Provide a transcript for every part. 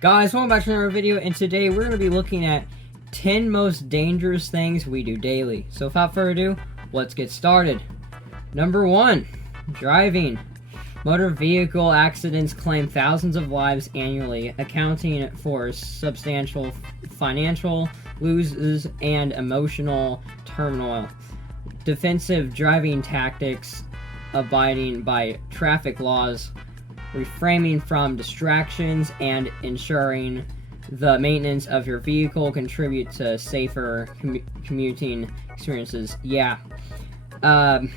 Guys, welcome back to another video, and today we're going to be looking at 10 most dangerous things we do daily. So without further ado, let's get started. Number 1, driving. Motor vehicle accidents claim thousands of lives annually, accounting for substantial financial losses and emotional turmoil. Defensive driving tactics, abiding by traffic laws, refraining from distractions, and ensuring the maintenance of your vehicle contribute to safer commuting experiences. Yeah. I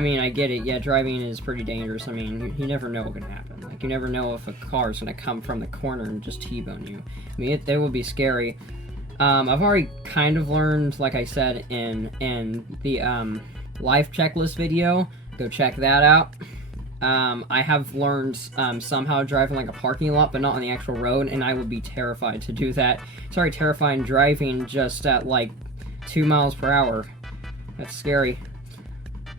mean, I get it. Yeah, driving is pretty dangerous. I mean, you never know what can happen. Like, you never know if a car is going to come from the corner and just T-bone you. I mean, it would be scary. I've already kind of learned, like I said, in the life checklist video. Go check that out. I have learned somehow driving like a parking lot, but not on the actual road, and I would be terrified to do that. It's already terrifying driving just at like 2 miles per hour. That's scary.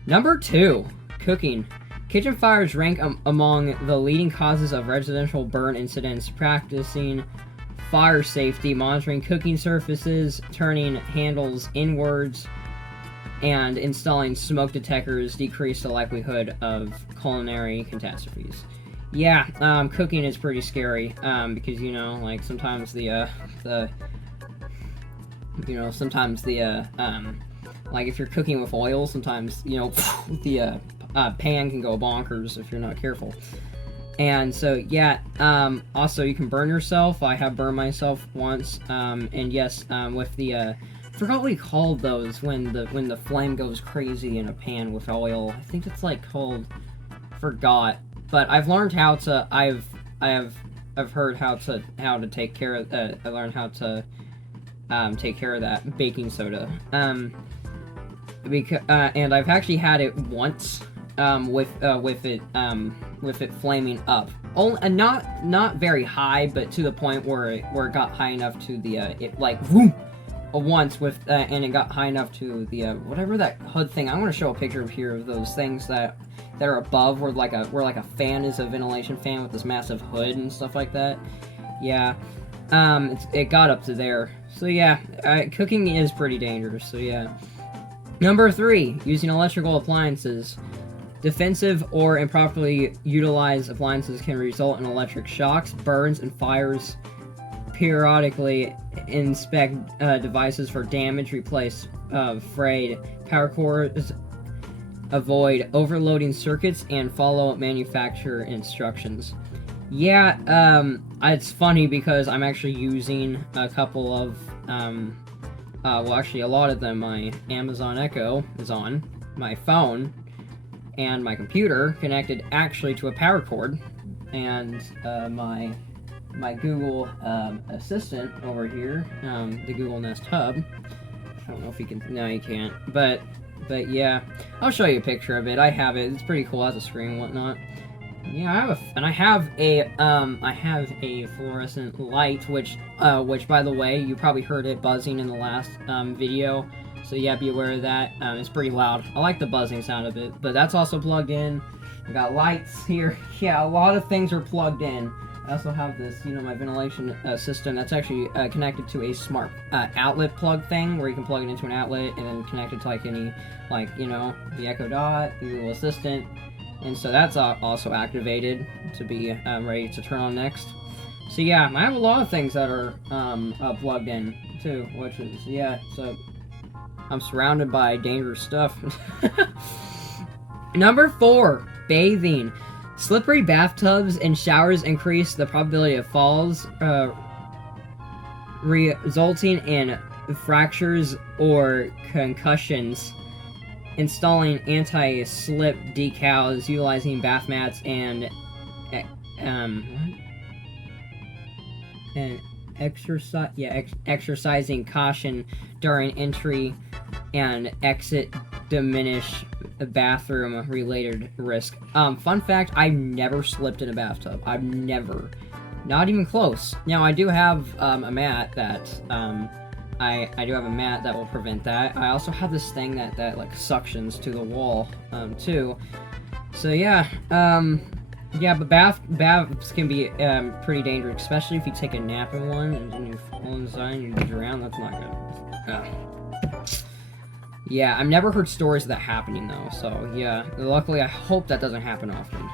Number 2, cooking. Kitchen fires rank among the leading causes of residential burn incidents. Practicing fire safety, monitoring cooking surfaces, turning handles inwards, and installing smoke detectors decrease the likelihood of culinary catastrophes. Yeah, cooking is pretty scary, because, you know, like, sometimes like, if you're cooking with oil, sometimes, you know, the, pan can go bonkers if you're not careful. And so, yeah, also, you can burn yourself. I have burned myself once, and yes, with the, I forgot what we called those when the flame goes crazy in a pan with oil. I think it's like called, forgot. But I've learned how to. I've heard how to take care of. I learned how to take care of that baking soda. And I've actually had it once. With it flaming up. Not very high, but to the point where it got high enough to the it like boom. Once with and it got high enough to the whatever that hood thing. I'm gonna show a picture here of those things that are above where like a fan is, a ventilation fan with this massive hood and stuff like that. Yeah, it got up to there. So yeah, cooking is pretty dangerous. So yeah. Number 3, using electrical appliances. Defensive or improperly utilized appliances can result in electric shocks, burns, and fires. Periodically inspect devices for damage, replace frayed power cords, avoid overloading circuits, and follow manufacturer instructions. Yeah, it's funny because I'm actually using a couple of, well, actually a lot of them. My Amazon Echo is on my phone, and my computer connected actually to a power cord, and my Google Assistant over here, the Google Nest Hub. I don't know if you can. No, you can't. But yeah, I'll show you a picture of it. I have it. It's pretty cool. It has a screen and whatnot. Yeah, I have a fluorescent light, which by the way, you probably heard it buzzing in the last video. So yeah, be aware of that. It's pretty loud. I like the buzzing sound of it, but that's also plugged in. I got lights here. Yeah, a lot of things are plugged in. I also have this, you know, my ventilation system that's actually connected to a smart outlet plug thing, where you can plug it into an outlet and then connect it to like any, like, you know, the Echo Dot, the Google Assistant, and so that's also activated to be ready to turn on next. So yeah, I have a lot of things that are plugged in too, which is, yeah, so I'm surrounded by dangerous stuff. Number 4, bathing. Slippery bathtubs and showers increase the probability of falls, resulting in fractures or concussions. Installing anti-slip decals, utilizing bath mats, and exercising caution during entry and exit diminish bathroom related risk. Fun fact, I've never slipped in a bathtub. I've never. Not even close. Now, I do have a mat that I do have a mat that will prevent that. I also have this thing that like suctions to the wall too. So yeah, Yeah, but baths can be pretty dangerous, especially if you take a nap in one and then you fall inside and you drown. That's not good. Yeah, I've never heard stories of that happening though. So yeah, luckily I hope that doesn't happen often.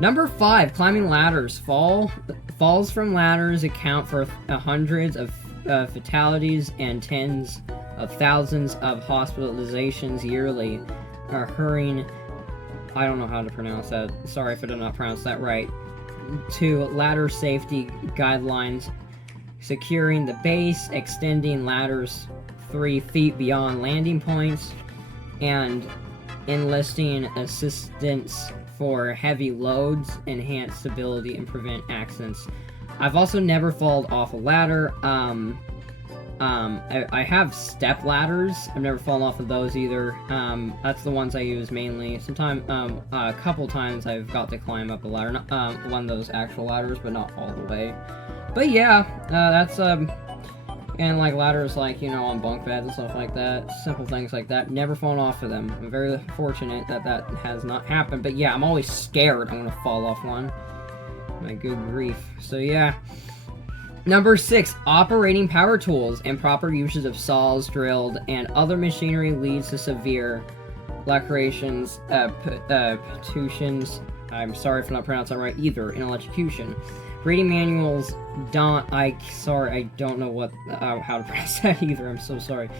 Number 5, climbing ladders. Falls from ladders account for hundreds of fatalities and tens of thousands of hospitalizations yearly. Hurrying, I don't know how to pronounce that. Sorry if I did not pronounce that right. To ladder safety guidelines, securing the base, extending ladders 3 feet beyond landing points, and enlisting assistance for heavy loads, enhance stability, and prevent accidents. I've also never fallen off a ladder. I have step ladders. I've never fallen off of those either. That's the ones I use mainly. A couple times I've got to climb up a ladder. Not, one of those actual ladders, but not all the way. But yeah, that's, and like ladders like, you know, on bunk beds and stuff like that. Simple things like that. Never fallen off of them. I'm very fortunate that that has not happened. But yeah, I'm always scared I'm gonna fall off one. My good grief. So yeah. Number 6, operating power tools and proper usage of saws, drilled, and other machinery leads to severe lacerations, contusions. I'm sorry if I'm not pronouncing that right either. In electrocution. Reading manuals I don't know what how to pronounce that either. I'm so sorry.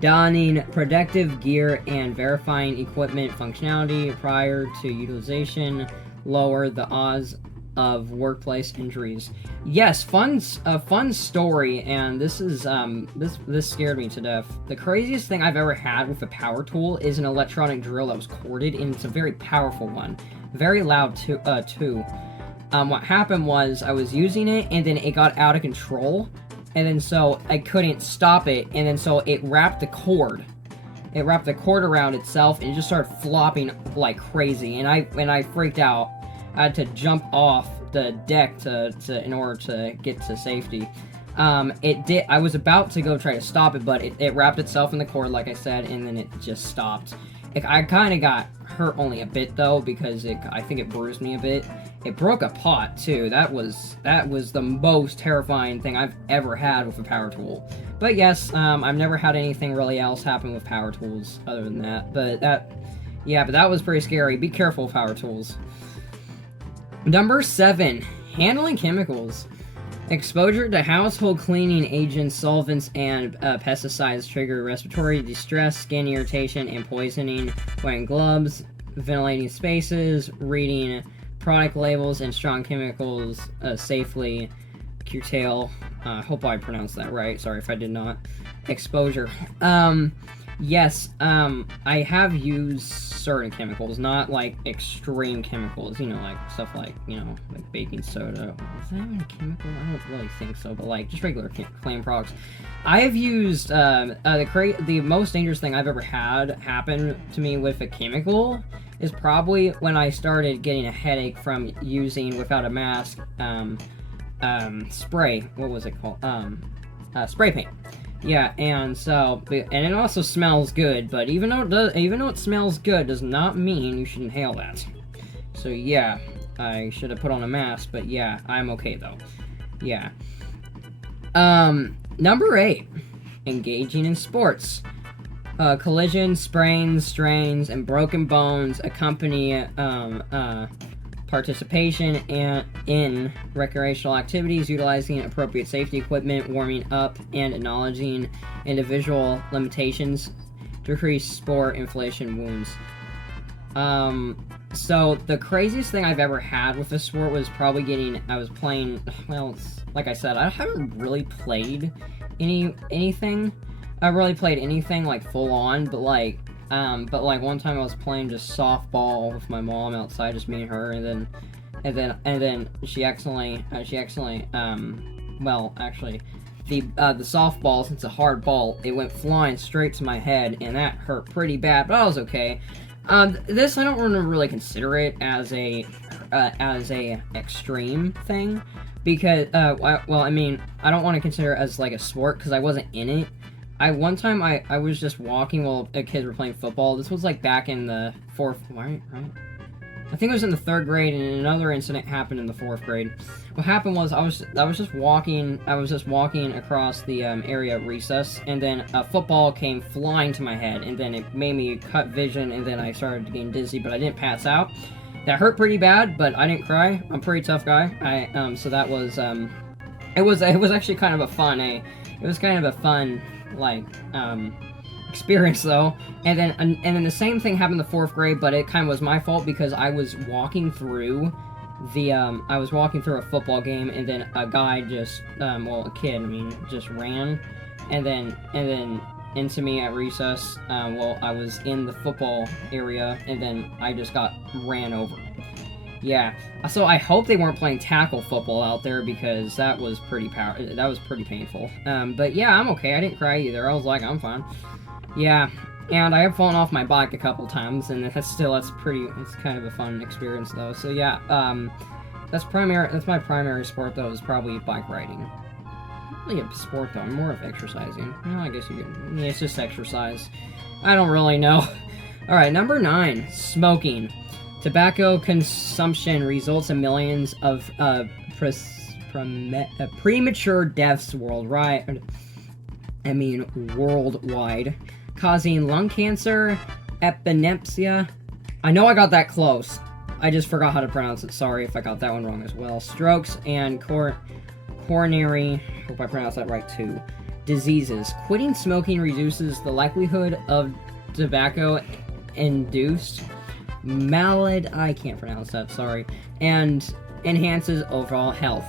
Donning protective gear and verifying equipment functionality prior to utilization lower the odds of workplace injuries. Yes, a fun story, and this is this scared me to death. The craziest thing I've ever had with a power tool is an electronic drill that was corded, and it's a very powerful one, very loud too. What happened was I was using it, and then it got out of control, and then so I couldn't stop it, and then so it wrapped the cord. It wrapped the cord around itself, and it just started flopping like crazy, and I freaked out. I had to jump off the deck in order to get to safety. I was about to go try to stop it, but it wrapped itself in the cord, like I said, and then it just stopped. I kind of got hurt only a bit though, because I think it bruised me a bit. It broke a pot too. That was the most terrifying thing I've ever had with a power tool. But yes, I've never had anything really else happen with power tools other than that. But that was pretty scary. Be careful with power tools. Number 7, handling chemicals. Exposure to household cleaning agents, solvents, and pesticides trigger respiratory distress, skin irritation, and poisoning. Wearing gloves, ventilating spaces, reading product labels, and strong chemicals safely curtail. Hope I pronounced that right. Sorry if I did not. Exposure. Yes, I have used certain chemicals, not like extreme chemicals, you know, like stuff like, you know, like baking soda. Is that even a chemical? I don't really think so, but like just regular flame products. I have used, the most dangerous thing I've ever had happen to me with a chemical is probably when I started getting a headache from using, without a mask, spray. What was it called? Spray paint. Yeah, and so, and it also smells good, but even though it smells good, does not mean you should inhale that. So yeah, I should have put on a mask, but yeah, I'm okay though. Yeah. Number 8, engaging in sports. Collisions, sprains, strains, and broken bones accompany participation in recreational activities, utilizing appropriate safety equipment, warming up, and acknowledging individual limitations to decrease sport inflation wounds. So the craziest thing I've ever had with this sport was probably I was playing, well, like I said, I haven't really played anything. I really played anything like full on, but like one time I was playing just softball with my mom outside, just me and her, and then she accidentally, well, actually, the softball, since it's a hard ball, it went flying straight to my head, and that hurt pretty bad, but I was okay. This I don't want to really consider it as a extreme thing, because well, I mean, I don't want to consider it as like a sport because I wasn't in it. One time I was just walking while kids were playing football. This was like back in the 4th, right? I think it was in the 3rd grade, and another incident happened in the 4th grade. What happened was I was just walking across the area at recess, and then a football came flying to my head, and then it made me cut vision, and then I started getting dizzy, but I didn't pass out. That hurt pretty bad, but I didn't cry. I'm a pretty tough guy. So that was it was actually kind of a fun like experience though. And then the same thing happened in the 4th grade, but it kind of was my fault because I was walking through a football game, and then a guy just a kid, I mean, just ran and then into me at recess while I was in the football area, and then I just got ran over. Yeah, so I hope they weren't playing tackle football out there, because that was pretty painful. But yeah, I'm okay. I didn't cry either. I was like, I'm fine. Yeah, and I have fallen off my bike a couple times, and it's kind of a fun experience though. So yeah, that's my primary sport though, is probably bike riding. Not really a sport though, I'm more of exercising. Well, I guess it's just exercise. I don't really know. Alright, number 9, smoking. Tobacco consumption results in millions of premature deaths worldwide, causing lung cancer, epilepsy. I know I got that close. I just forgot how to pronounce it. Sorry if I got that one wrong as well. Strokes and coronary, hope I pronounced that right too, diseases. Quitting smoking reduces the likelihood of tobacco-induced I can't pronounce that, sorry, and enhances overall health.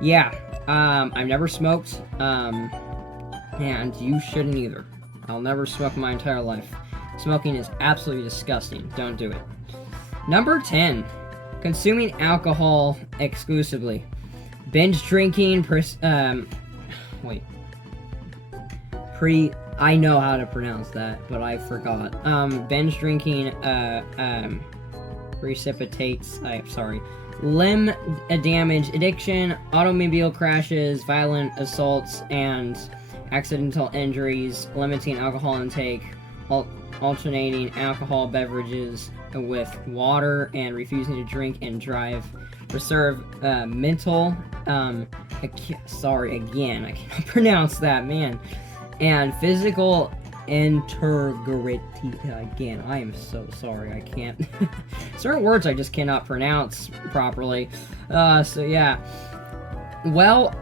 Yeah, I've never smoked, and you shouldn't either. I'll never smoke my entire life. Smoking is absolutely disgusting. Don't do it. Number 10, consuming alcohol exclusively. Binge drinking, I know how to pronounce that, but I forgot. Binge drinking, precipitates, limb damage, addiction, automobile crashes, violent assaults, and accidental injuries, limiting alcohol intake, alternating alcohol beverages with water, and refusing to drink and drive, preserve mental, I cannot pronounce that, man, and physical integrity. Again, I am so sorry, I can't. Certain words I just cannot pronounce properly. So yeah. Well,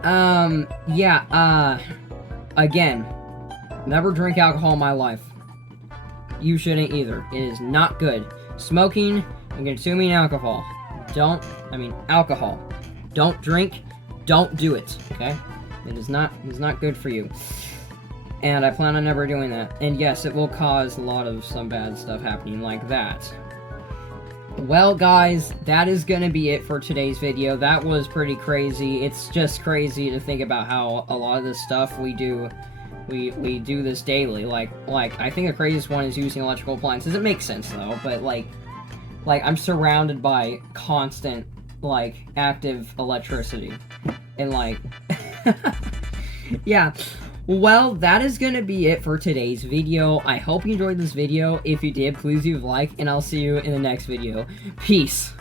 again, never drink alcohol in my life. You shouldn't either. It is not good. Smoking and consuming alcohol. Alcohol. Don't drink. Don't do it. Okay? It is not good for you. And I plan on never doing that. And yes, it will cause some bad stuff happening like that. Well, guys, that is gonna be it for today's video. That was pretty crazy. It's just crazy to think about how a lot of this stuff we do this daily. Like I think the craziest one is using electrical appliances. It makes sense though, but like I'm surrounded by constant active electricity, and yeah. Well, that is gonna be it for today's video. I hope you enjoyed this video. If you did, please leave a like, and I'll see you in the next video. Peace.